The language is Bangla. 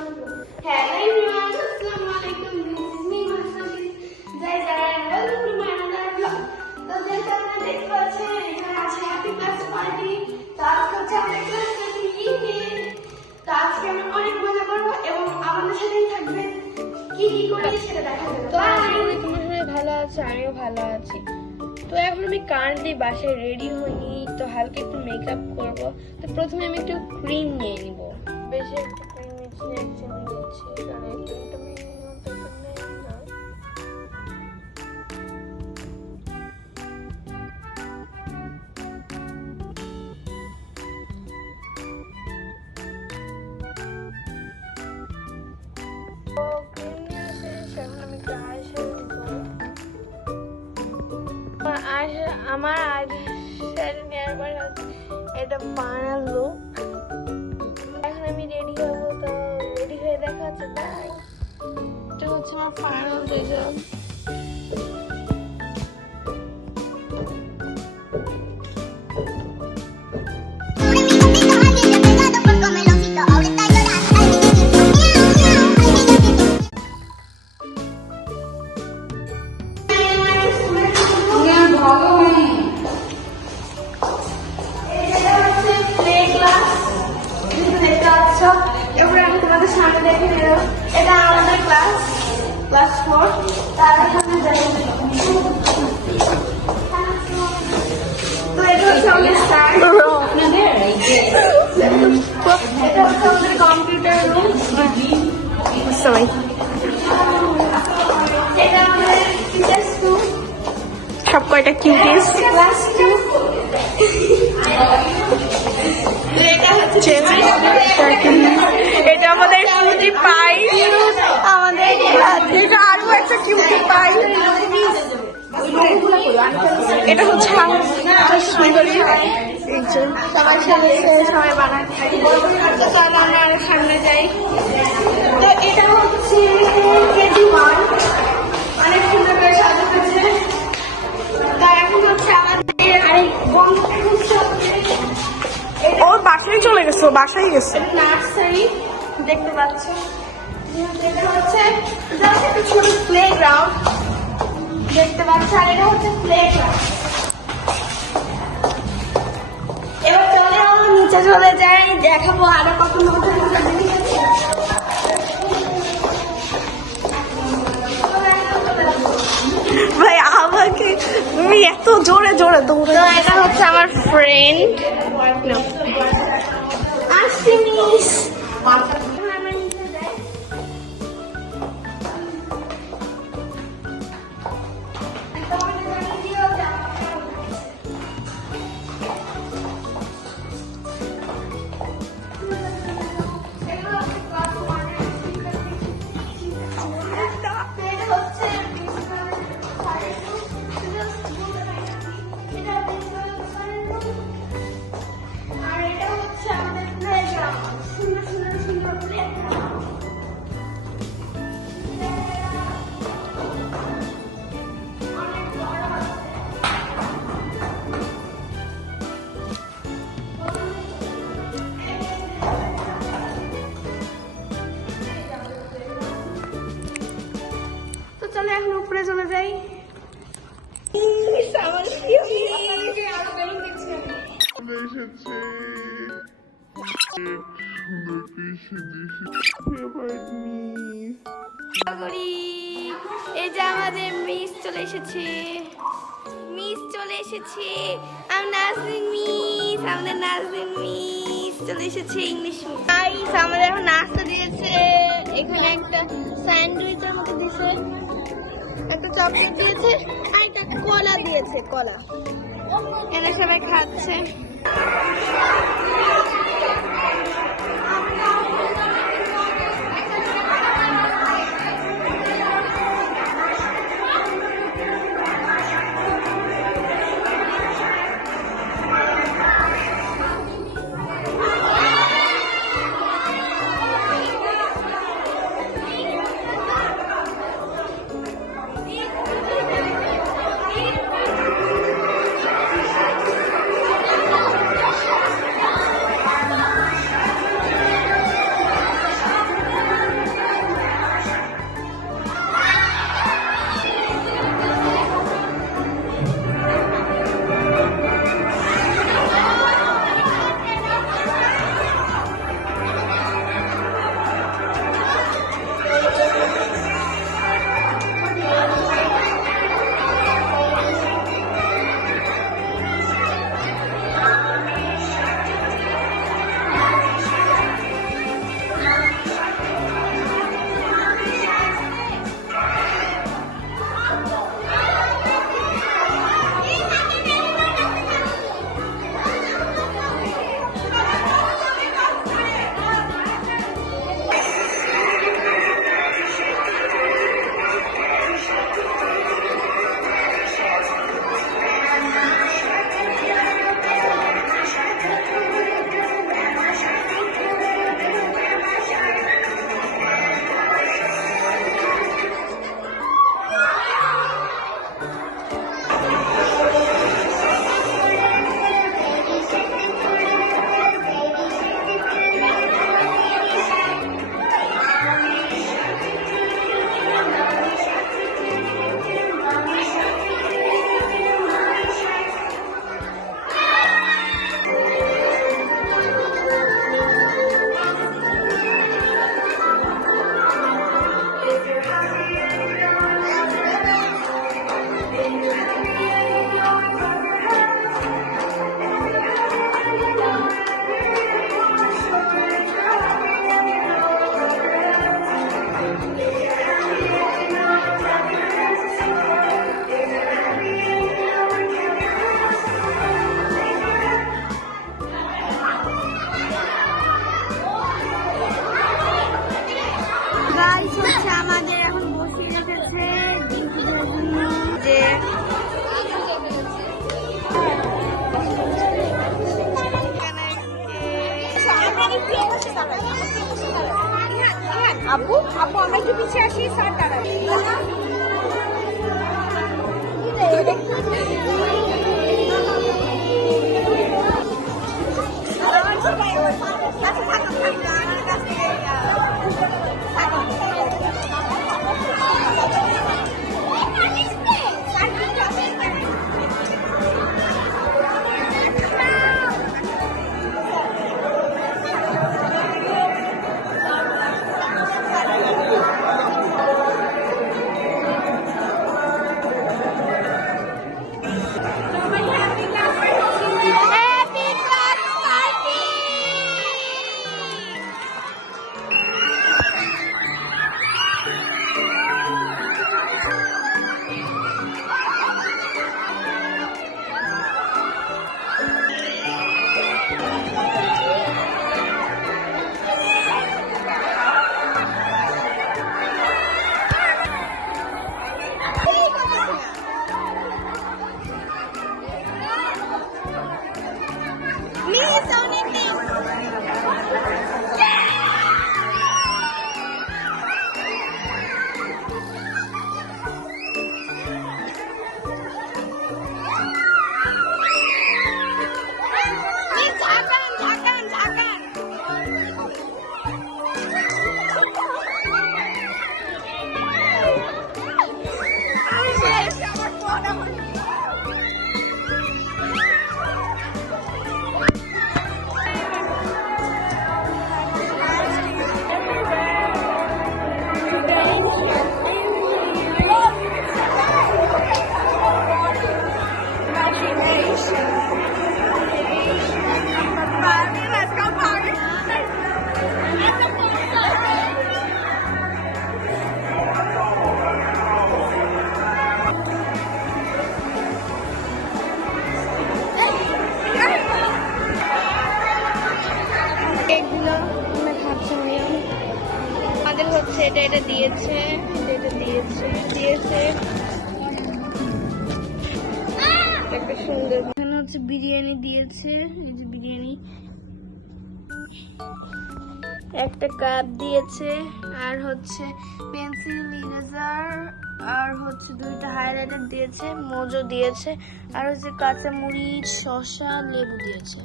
Hello everyone, Assalamu alaikum. This is me, Mahsudi. Joy Joy welcome to my another vlog. তো যেটা আপনারা দেখতে পাচ্ছেন এখানে আছে হ্যাপি ক্লাস পার্টি তো আজকে হচ্ছে আমাদের ক্লাস পার্টি তো আজকে আমি অনেক মজা করব এবং আমাদের সাথেই থাকবে। কি কি করি সেটা দেখা যাবে তো আশা করি সবাই ভালো আছো আমিও ভালো আছি। তো এখন আমি কারেন্টলি বাসায় রেডি হইনি তো হালকা একটু মেকআপ করব। তো প্রথমে আমি একটু ক্রিম নিয়ে নিব। বেশি। আমার আইশ্যাডো নেওয়ার পরে এটা ফাইনাল এটা হচ্ছে আমার ফাইনাল রুম সব কয়টা কিউটিস ক্লাস টু এটা হচ্ছে এটা আমাদের কিউটি পাই। আমাদের এটা আরও একটা কিউটি পাই এটা হচ্ছে সুন্দরী। সবাই আমরা সামনে যাই তো এটা হচ্ছে কেজি ওয়ান অনেক সুন্দর করে সাজাচ্ছে তো এখন হচ্ছে আমাদের আরেক বন্ধু হচ্ছে ওর বাসায় চলে গেছে বাসায় গেছে। নার্সারি। দেখতে পাচ্ছ। এটা হচ্ছে জাস্ট একটা ছোট প্লে গ্রাউন্ড দেখতে পাচ্ছ আর এটা হচ্ছে প্লে গ্রাউন্ড এবার চলে আমরা নিচে চলে যাই দেখাবো আরও কত মজা জিনিস ভাই আমাকে তুমি এত জোরে জোরে দৌড়ে এটা হচ্ছে আমার ফ্রেন্ড আসছি মিস আমরা চলো এখন উপরে চলে যাই? এই যে আমাদের মিস চলে এসেছে। মিস চলে এসেছে। আমি নার্সিং মিস আমাদের নার্সিং মিস চলে এসেছে ইংলিশ গাইস আমাদের এখন নাস্তা দিয়েছে। এখানে একটা স্যান্ডউইচের মতো দিয়েছে চকলেট দিয়েছে আর একটা কলা দিয়েছে কলা। এরা সবাই খাচ্ছে। আপু আপু আমরা একটু পিছিয়ে আসি স্যার দাঁড়াবে ঝাঁকান এটা দিয়েছে এটা দিয়েছে দিয়েছে। একটা সুন্দর এখানে হচ্ছে বিরিয়ানি দিয়েছে, এই যে বিরিয়ানি। একটা কাপ দিয়েছে, আর হচ্ছে পেন্সিল, ইরেজার, আর হচ্ছে দুইটা হাইলাইটার দিয়েছে, মোজো দিয়েছে, আর হচ্ছে কাঁচা মরিচ শসা, লেবু দিয়েছে।